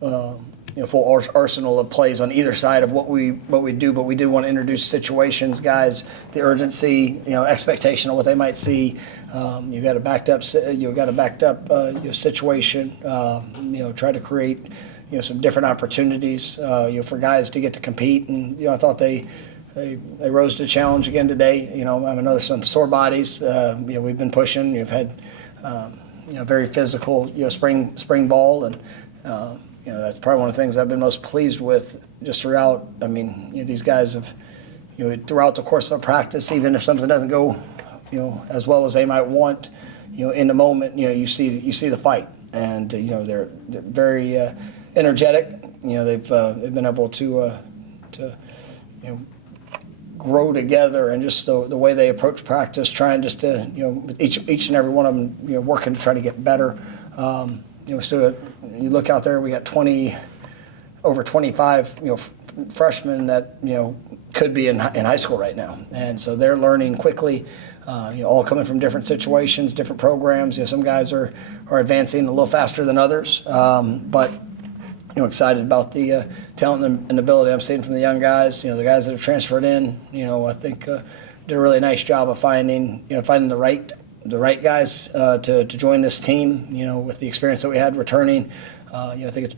full arsenal of plays on either side of what we do, but we did want to introduce situations, guys, the urgency, expectation of what they might see. You got a backed up situation. Try to create some different opportunities for guys to get to compete, and I thought they rose to the challenge again today. I know there's some sore bodies. We've been pushing. You've had very physical spring ball, and that's probably one of the things I've been most pleased with just throughout. I mean, these guys have, throughout the course of practice, even if something doesn't go, as well as they might want, in the moment, you see the fight, and they're very energetic. They've been able to grow together, and just the way they approach practice, trying just to with each and every one of them working to try to get better. So you look out there, we got over 25 freshmen that could be in high school right now, and so they're learning quickly. All coming from different situations, different programs. Some guys are advancing a little faster than others, but excited about the talent and ability I'm seeing from the young guys. The guys that have transferred in, I think did a really nice job of finding the right guys to join this team. With the experience that we had returning, I think it's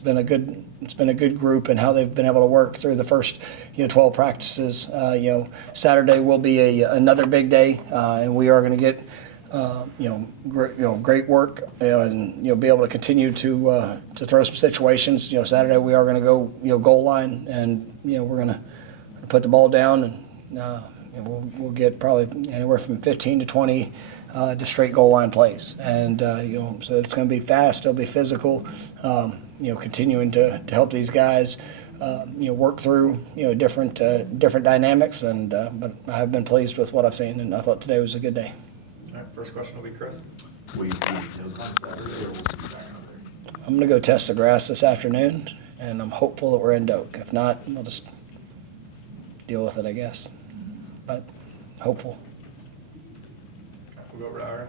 been a good group, and how they've been able to work through the first 12 practices. Saturday will be another big day, and we are going to get great work, and be able to continue to throw some situations. Saturday we are going to go goal line, and we're going to put the ball down, and we'll get probably anywhere from 15 to 20 to straight goal line plays, and so it's going to be fast. It'll be physical. Continuing to help these guys work through different dynamics, and but I have been pleased with what I've seen, and I thought today was a good day. All right, first question will be Chris. Will you be on Saturday, or will you be back on Thursday? I'm going to go test the grass this afternoon, and I'm hopeful that we're in Doak. If not, we'll just deal with it, I guess. But hopeful. We'll go over to Ira.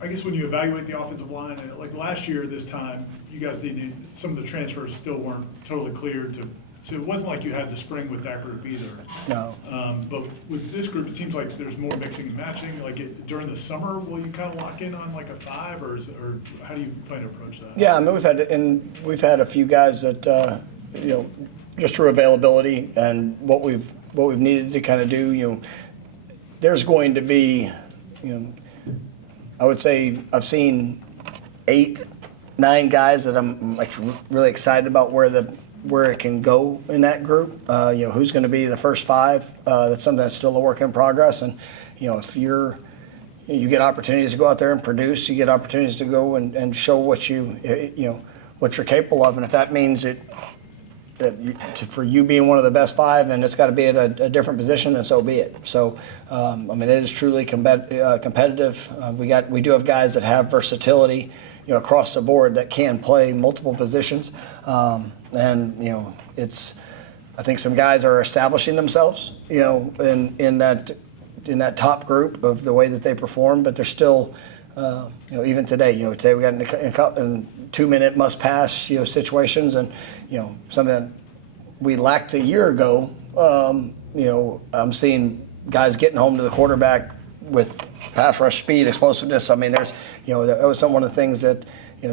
I guess when you evaluate the offensive line, like last year this time, you guys didn't, some of the transfers still weren't totally cleared so it wasn't like you had the spring with that group either. No. But with this group, it seems like there's more mixing and matching. Like during the summer, will you kind of lock in on like a 5, or how do you plan to approach that? Yeah, I mean, we've had a few guys that just through availability and what we've needed to kind of do. There's going to be, I would say I've seen 8, 9 guys that I'm like really excited about where it can go in that group. Who's going to be the first 5? That's something that's still a work in progress. And if you get opportunities to go out there and produce, you get opportunities to go and show what what you're capable of. And if that means for you being one of the best 5, and it's got to be at a different position, then so be it. So, I mean, it is truly competitive. We do have guys that have versatility, across the board that can play multiple positions. And I think some guys are establishing themselves, in that top group of the way that they perform, but they're still, even today, today we got in 2-minute must pass, situations, and, something that we lacked a year ago. I'm seeing guys getting home to the quarterback with pass rush speed, explosiveness. I mean, there's, that was one of the things that,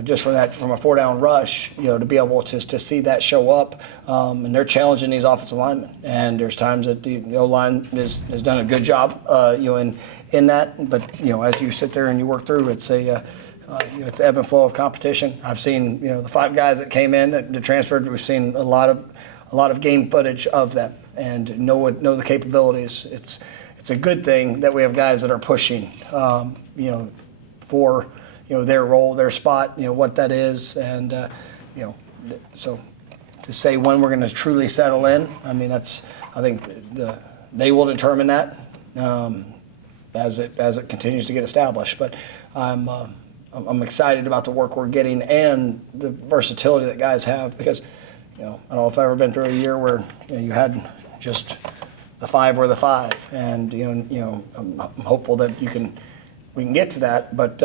just from a 4-down rush, to be able to see that show up, and they're challenging these offensive linemen. And there's times that the O-line has done a good job, in that. But as you sit there and you work through, it's it's ebb and flow of competition. I've seen the 5 guys that came in that transferred. We've seen a lot of game footage of them and know the capabilities. It's a good thing that we have guys that are pushing, for their role, their spot, what that is, and so to say when we're going to truly settle in, I mean, I think they will determine that as it continues to get established. But I'm excited about the work we're getting and the versatility that guys have, because I don't know if I've ever been through a year where you had just the 5 were the 5, and I'm hopeful that we can get to that, but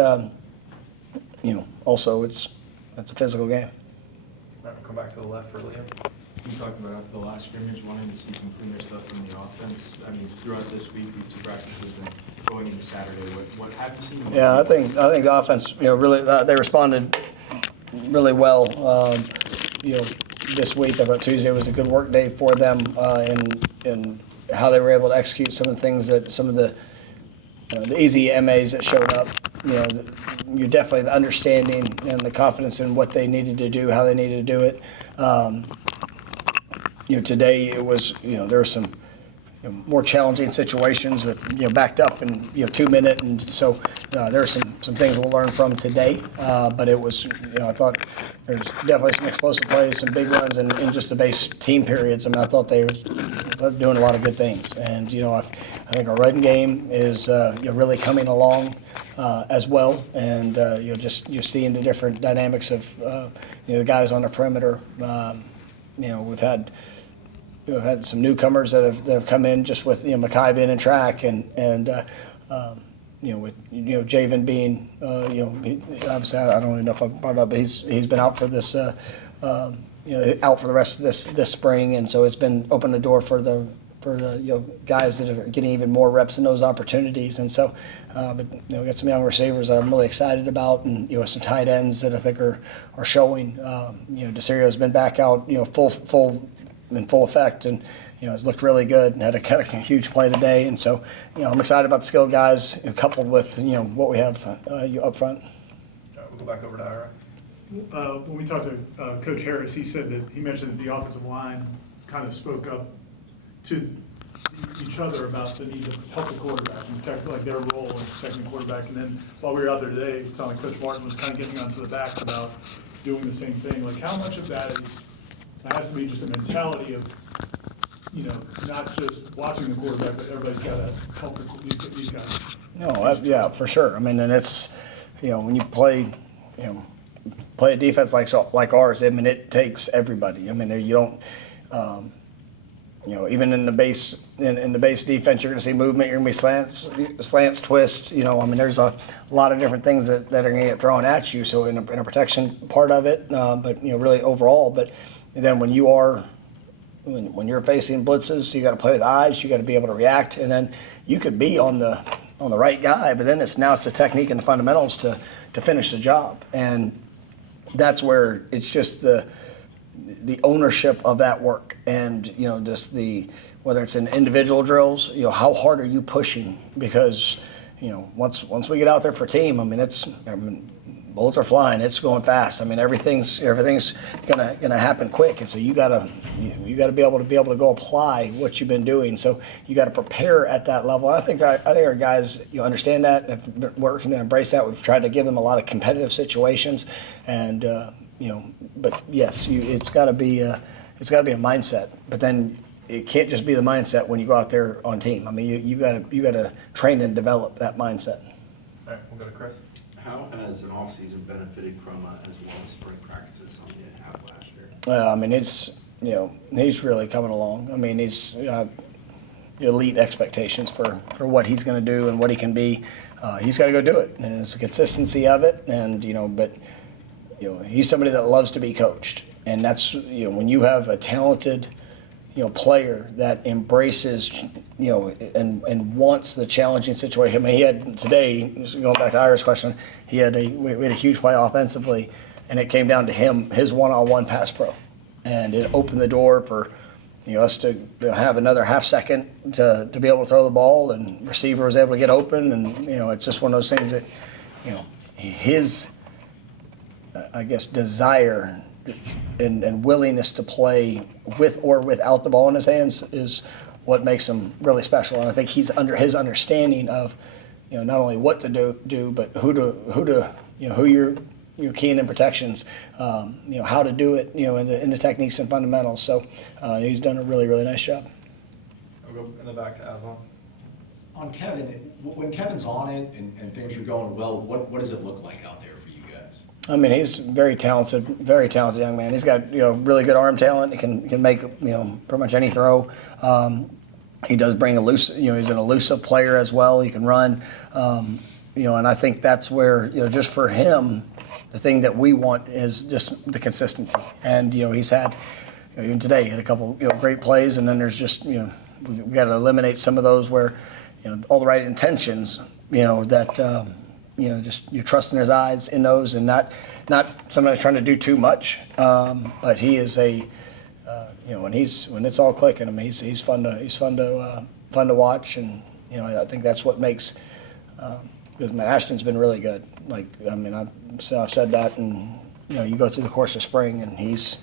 also it's it's a physical game. All right, we'll come back to the left for Liam. You talked about after the last scrimmage, wanting to see some cleaner stuff from the offense. I mean, throughout this week, these 2 practices, and going into Saturday, what have you seen? Yeah, I think the offense, really, they responded really well. This week, I thought Tuesday was a good work day for them in how they were able to execute some of the things that some of the easy MAs that showed up. You definitely the understanding and the confidence in what they needed to do, how they needed to do it. Today it was, there were some more challenging situations with, backed up in, 2 minute. And so there are some things we'll learn from today. But it was, I thought there's definitely some explosive plays, some big runs, and just the base team periods. I mean, I thought they were doing a lot of good things. And, I think our running game is, really coming along as well. And, you're seeing the different dynamics of, the guys on the perimeter. We've had some newcomers that have come in just with Mackay being in track and with Javen being obviously I don't even know if I brought it up, but he's been out for this out for the rest of this spring, and so it's been opened the door for the guys that are getting even more reps in those opportunities. And so but we got some young receivers that I'm really excited about, and some tight ends that I think are showing. DeCirio's been back out in full effect, and has looked really good and had a huge play today. And so I'm excited about the skilled guys coupled with what we have up front. All right, we'll go back over to Ira. When we talked to Coach Harris, he mentioned that the offensive line kind of spoke up to each other about the need to help the quarterback and protect their role in protecting the quarterback. And then while we were out there today, it sounded like Coach Martin was kind of getting onto the backs about doing the same thing. How much of that has to be just a mentality of, not just watching the quarterback, but everybody's got to help these guys. No, yeah, for sure. I mean, and it's, when you play a defense like ours, I mean, it takes everybody. I mean, you don't, even in the base in the base defense, you're going to see movement. You're going to be slants, twists. I mean, there's a lot of different things that are going to get thrown at you. So in a protection part of it, but really overall. But then when you're facing blitzes, you got to play with eyes. You got to be able to react, and then you could be on the right guy, but then it's the technique and the fundamentals to finish the job, and that's where it's just the ownership of that work, and just whether it's in individual drills, how hard are you pushing? Because once we get out there for team, I mean bullets are flying, it's going fast. I mean everything's gonna happen quick, and so you gotta be able to go apply what you've been doing. So you got to prepare at that level. I think our guys understand that, have been working to embrace that. We've tried to give them a lot of competitive situations, and but yes, it's got to be a mindset. But then it can't just be the mindset when you go out there on team. I mean you got to train and develop that mindset. All right, we'll go to Chris. How has an off-season benefited from as well as spring practices something you didn't have last year? I mean, it's he's really coming along. I mean, he's elite expectations for what he's going to do and what he can be. He's got to go do it, and it's the consistency of it. And but he's somebody that loves to be coached, and that's when you have a talented player that embraces, and wants the challenging situation. I mean, he had today, going back to Ira's question, we had a huge play offensively, and it came down to his one-on-one pass pro, and it opened the door for us to have another half second to be able to throw the ball, and receiver was able to get open, and it's just one of those things that his I guess desire and willingness to play with or without the ball in his hands is what makes him really special. And I think he's under his understanding of, not only what to do, but who you're keying in protections, how to do it, in the techniques and fundamentals. So he's done a really, really nice job. We'll go in the back to Aslan. On Kevin, when Kevin's on it and things are going well, what does it look like out there for you guys? I mean, he's very talented young man. He's got really good arm talent. He can make pretty much any throw. He does bring he's an elusive player as well. He can run, and I think that's where just for him, the thing that we want is just the consistency. And, he's had, even today, he had a couple, great plays, and then there's just, we've got to eliminate some of those where, all the right intentions, that, just you're trusting his eyes in those and not somebody trying to do too much. But he is when it's all clicking, I mean, he's fun to watch, and I think that's what makes. Because Ashton's been really good. Like, I mean, I've said that, and you go through the course of spring, and he's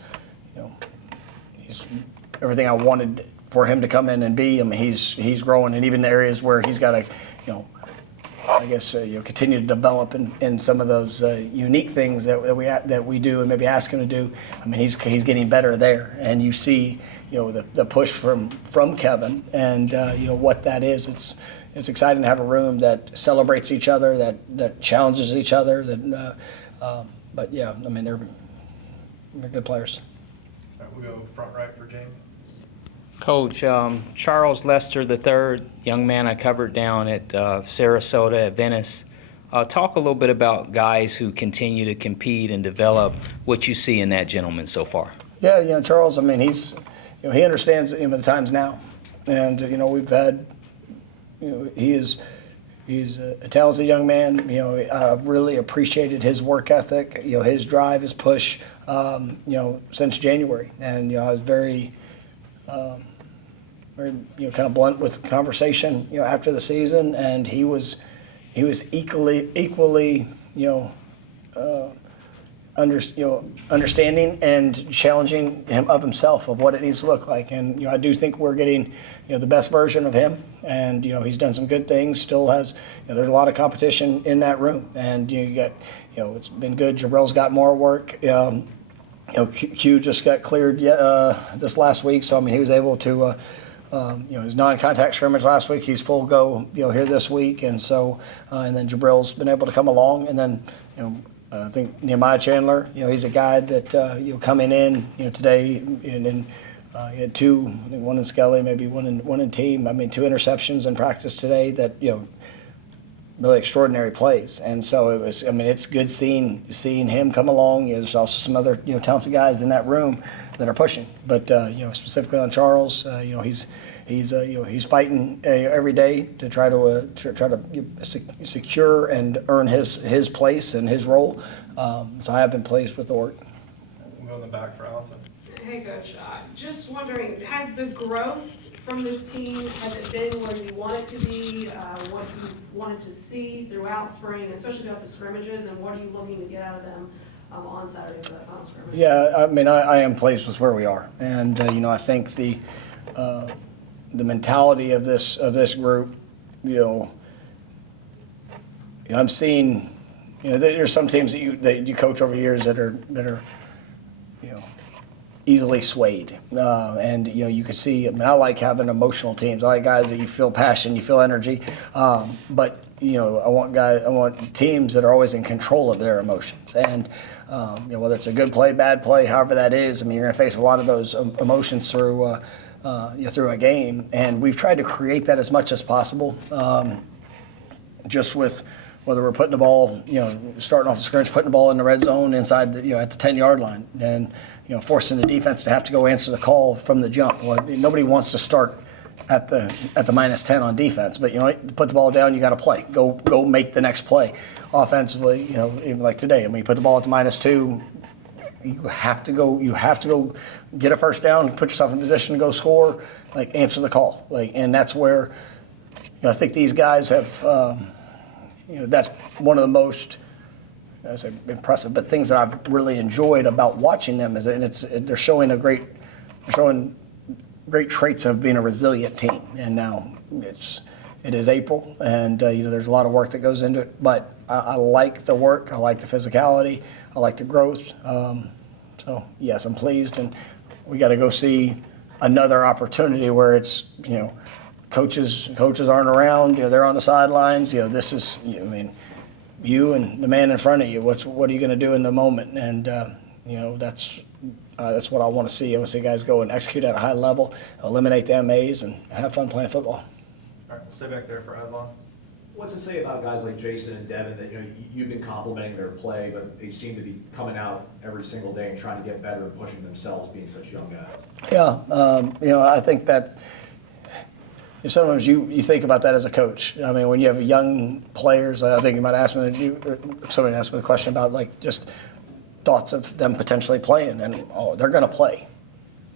everything I wanted for him to come in and be. I mean, he's growing, and even the areas where he's got to, I guess continue to develop in some of those unique things that we do and maybe ask him to do. I mean, he's getting better there, and you see the push from Kevin, and what that is. It's exciting to have a room that celebrates each other, that challenges each other. But yeah, I mean they're good players. All right, we'll go front right for James. Coach, Charles Lester III, young man I covered down at Sarasota, at Venice. Talk a little bit about guys who continue to compete and develop, what you see in that gentleman so far. Yeah, Charles. I mean, he understands the times now, and we've had, he's a talented young man. I've really appreciated his work ethic, his drive, his push, since January, and I was very kind of blunt with conversation, after the season, and he was equally, understanding and challenging him of himself of what it needs to look like. And I do think we're getting the best version of him, and he's done some good things. Still has there's a lot of competition in that room, and you got it's been good. Jabril's got more work. Q just got cleared this last week, so I mean he was able to. His non-contact scrimmage last week, he's full go, here this week, and so, and then Jabril's been able to come along, and then, I think Nehemiah Chandler, he's a guy that, coming in, today, and he had two, I think one in Skelly, maybe one in team. I mean, 2 interceptions in practice today that, really extraordinary plays, and so it was. I mean, it's good seeing him come along. There's also some other talented guys in that room that are pushing, but specifically on Charles, he's fighting every day to try to secure and earn his place and his role. So I have been pleased with the work. We'll go in the back for Allison. Hey, Coach. Just wondering, has the growth from this team, has it been where you want it to be, what you wanted to see throughout spring, especially throughout the scrimmages, and what are you looking to get out of them on Saturday for that final scrimmage? Yeah, I mean, I am pleased with where we are, and I think the mentality of this group, I'm seeing, there's some teams that you coach over years that are easily swayed, and you can see. I mean, I like having emotional teams. I like guys that you feel passion, you feel energy, but I want teams that are always in control of their emotions, and whether it's a good play, bad play, however that is. I mean, you're going to face a lot of those emotions through a game, and we've tried to create that as much as possible, just with. Whether we're putting the ball, starting off the scrimmage, putting the ball in the red zone inside at the 10-yard line, and forcing the defense to have to go answer the call from the jump. Well, nobody wants to start at the -10 on defense, but put the ball down, you got to play. Go make the next play. Offensively, even like today, I mean, you put the ball at the -2, you have to go get a first down, put yourself in position to go score, answer the call, and that's where I think these guys have. That's one of the most, I say impressive, but things that I've really enjoyed about watching them they're showing great traits of being a resilient team. And now it is April, and there's a lot of work that goes into it. But I like the work, I like the physicality, I like the growth. So yes, I'm pleased, and we got to go see another opportunity where it's Coaches aren't around. They're on the sidelines. This is. I mean, you and the man in front of you. What are you going to do in the moment? And that's what I want to see. I want to see guys go and execute at a high level, eliminate the MAs, and have fun playing football. All right, we'll stay back there for Aslan. What's it say about guys like Jason and Devin that, you've been complimenting their play, but they seem to be coming out every single day and trying to get better and pushing themselves, being such young guys? Yeah, I think that sometimes you think about that as a coach. I mean, when you have young players, I think you might ask me, somebody asked me the question about like just thoughts of them potentially playing, and they're going to play.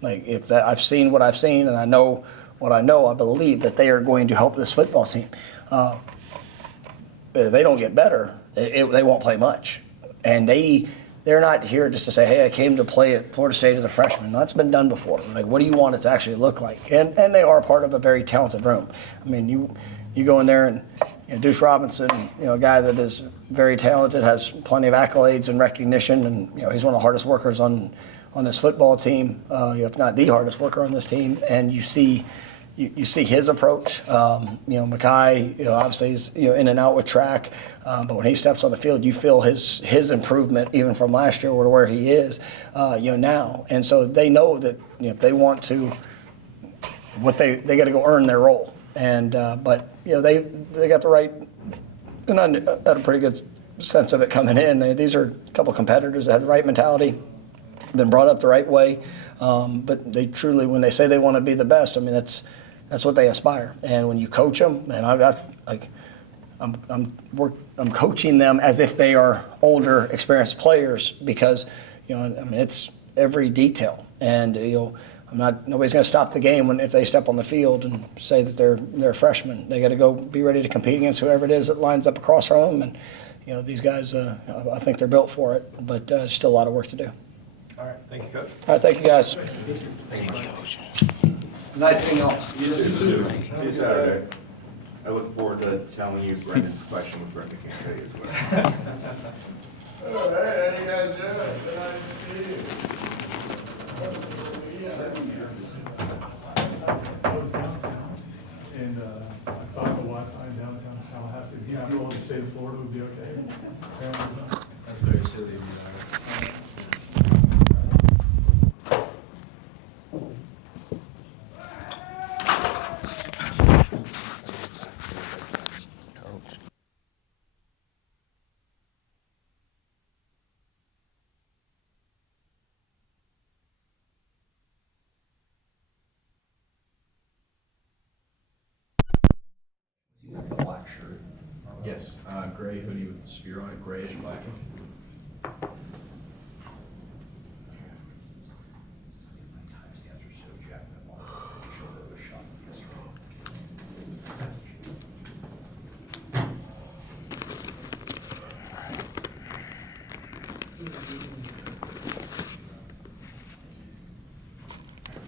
Like if that, I've seen what I've seen, and I know what I know, I believe that they are going to help this football team. If they don't get better, they won't play much. And they're not here just to say, hey, I came to play at Florida State as a freshman. That's been done before. Like, what do you want it to actually look like? And they are part of a very talented room. I mean, you go in there and Deuce Robinson, a guy that is very talented, has plenty of accolades and recognition, and he's one of the hardest workers on this football team, if not the hardest worker on this team. And you see his approach. Mekhi, obviously is in and out with track, but when he steps on the field, you feel his improvement even from last year to where he is, now. And so they know that if they want to, they got to go earn their role. And but they got the right, and I had a pretty good sense of it coming in. These are a couple competitors that have the right mentality, been brought up the right way, but they truly, when they say they want to be the best, I mean that's what they aspire. And when you coach them, and I'm coaching them as if they are older, experienced players, because it's every detail. And nobody's going to stop the game if they step on the field and say that they're freshmen. They got to go be ready to compete against whoever it is that lines up across from them. And these guys, I think they're built for it, but there's still a lot of work to do. All right, thank you, Coach. All right, thank you guys. Thank you, Coach. Nice seeing y'all. See you Saturday. I look forward to telling you Brendan's question with Brendan can't tell you as well. Hey, how you guys doing? So nice to see you. I was downtown, and I thought the Wi-Fi in downtown Tallahassee, if you all in the state of Florida would be okay. Apparently not. That's very silly of you, Larry. Black shirt. Yes, gray hoodie with the spear on it, grayish black.